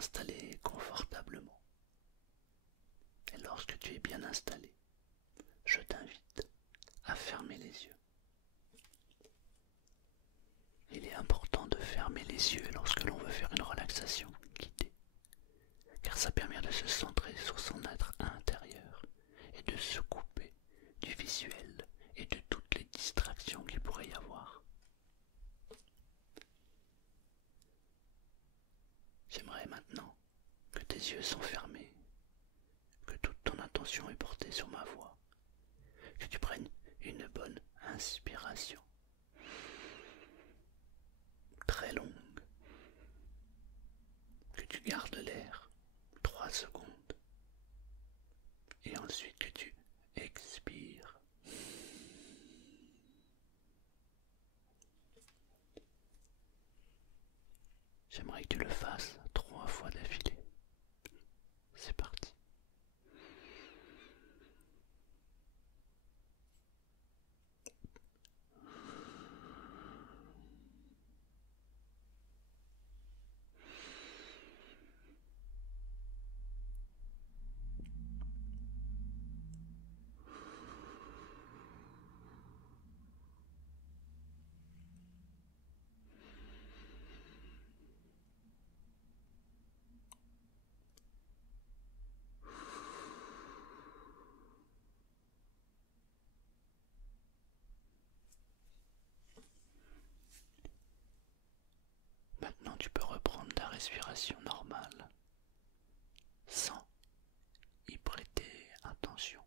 t'installer confortablement. Et lorsque tu es bien installé, je t'invite à fermer les yeux. Il est important de fermer les yeux lorsque l'on veut faire une relaxation guidée, car ça permet de se centrer sur son être intérieur et de se couper du visuel et de toutes les distractions qu'il pourrait y avoir. J'aimerais maintenant que tes yeux sont fermés, que toute ton attention est portée sur ma voix, que tu prennes une bonne inspiration, très longue, que tu gardes l'air 3 secondes, et ensuite que tu expires. J'aimerais que tu le fasses 3 fois d'affilée. C'est parti. Maintenant tu peux reprendre ta respiration normale sans y prêter attention.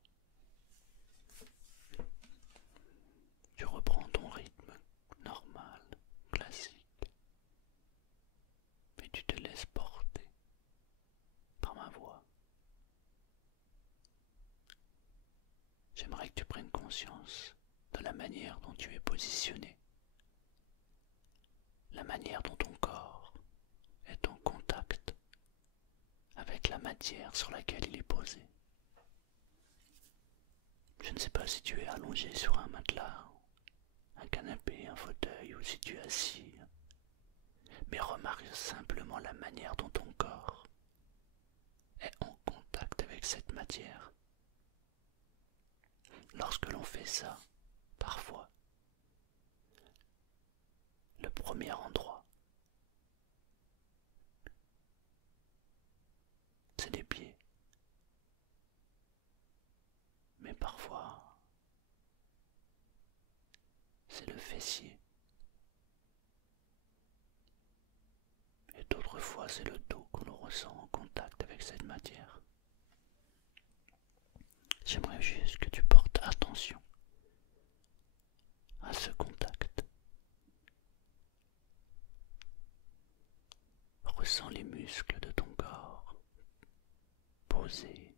Tu reprends ton rythme normal, classique, mais tu te laisses porter par ma voix. J'aimerais que tu prennes conscience de la manière dont tu es positionné, la manière dont ton corps est en contact avec la matière sur laquelle il est posé. Je ne sais pas si tu es allongé sur un matelas, un canapé, un fauteuil ou si tu es assis, mais remarque simplement la manière dont ton corps est en contact avec cette matière. Lorsque l'on fait ça, parfois, le premier endroit, c'est les pieds. Mais parfois, c'est le fessier. Et d'autres fois, c'est le dos que l'on ressent en contact avec cette matière. J'aimerais juste que tu portes attention à ce contact. Ressens les muscles de ton corps posés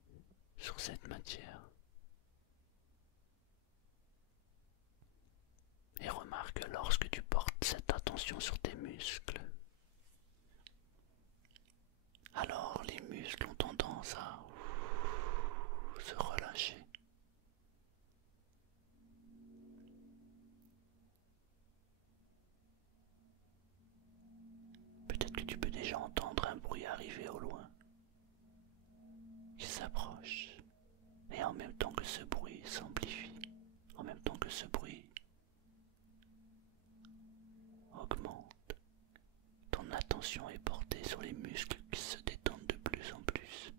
sur cette matière. Et remarque que lorsque tu portes cette attention sur tes muscles, alors les muscles ont tendance à se relâcher. Peut-être que tu peux déjà entendre un bruit arriver au loin, qui s'approche, et en même temps que ce bruit s'amplifie, en même temps que ce bruit augmente, ton attention est portée sur les muscles qui se détendent de plus en plus.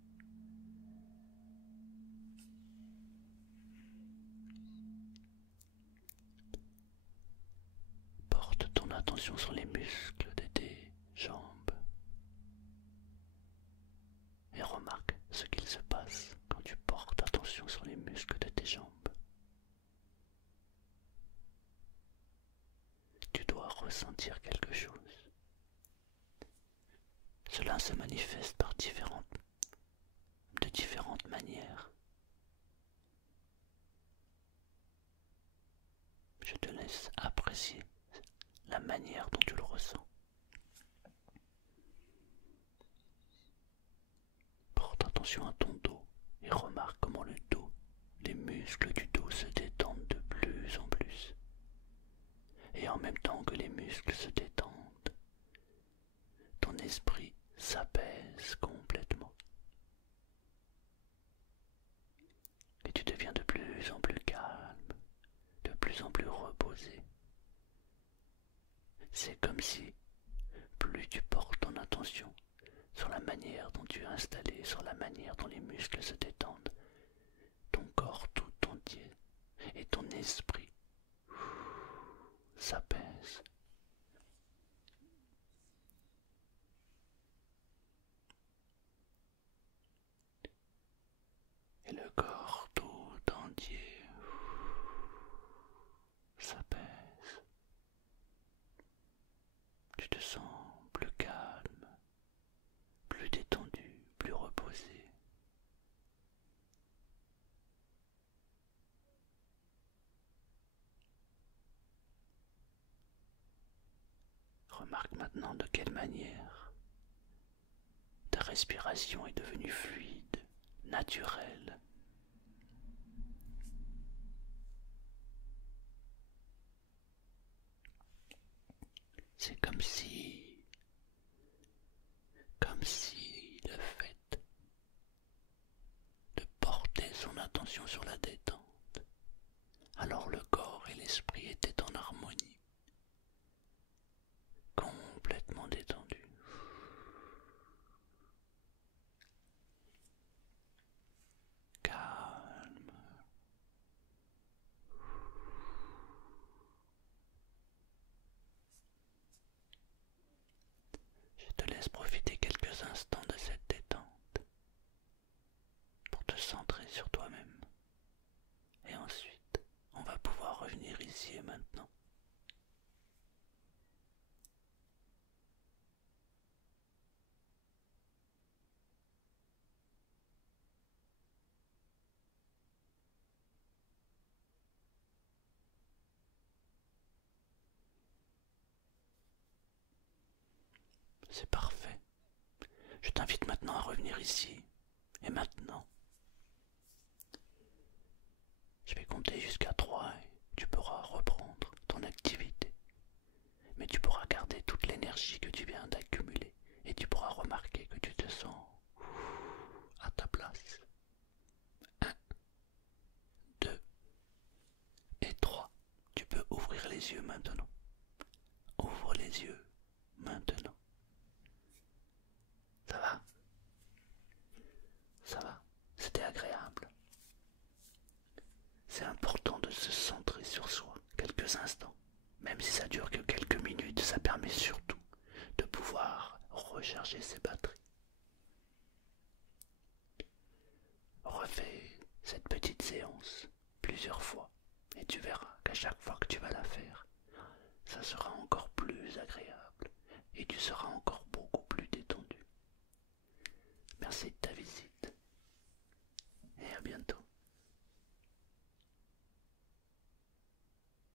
Porte ton attention sur les muscles de tes jambes et remarque ce qu'il se passe quand tu portes attention sur les muscles de tes jambes. Tu dois ressentir quelque chose. Cela se manifeste de différentes manières. Je te laisse apprécier la manière dont tu le ressens. Porte attention à ton dos et remarque comment le dos, les muscles du dos se détendent de plus en plus. Et en même temps que les muscles se détendent, ton esprit s'apaise Puis tu portes ton attention sur la manière dont tu es installé, sur la manière dont les muscles se détendent, ton corps tout entier et ton esprit s'apaise. Et le corps tout entier s'apaise. Tu te sens plus calme, plus détendu, plus reposé. Remarque maintenant de quelle manière ta respiration est devenue fluide, naturelle. C'est comme si le fait de porter son attention sur la détente, alors le corps et l'esprit étaient en harmonie, complètement détendus. Calme. Je te laisse profiter quelques instants de cette détente pour te centrer sur toi-même. Et ensuite, on va pouvoir revenir ici et maintenant. C'est parfait. Je t'invite maintenant à revenir ici et maintenant. Je vais compter jusqu'à 3 et tu pourras reprendre ton activité. Mais tu pourras garder toute l'énergie que tu viens d'accumuler et tu pourras remarquer que tu te sens à ta place. 1, 2 et 3. Tu peux ouvrir les yeux maintenant. Ouvre les yeux maintenant. Ça va? Ça va? C'était agréable. C'est important de se centrer sur soi quelques instants. Même si ça dure que quelques minutes, ça permet surtout de pouvoir recharger ses batteries. Refais cette petite séance plusieurs fois et tu verras qu'à chaque fois que tu vas la faire, ça sera encore plus agréable et tu seras encore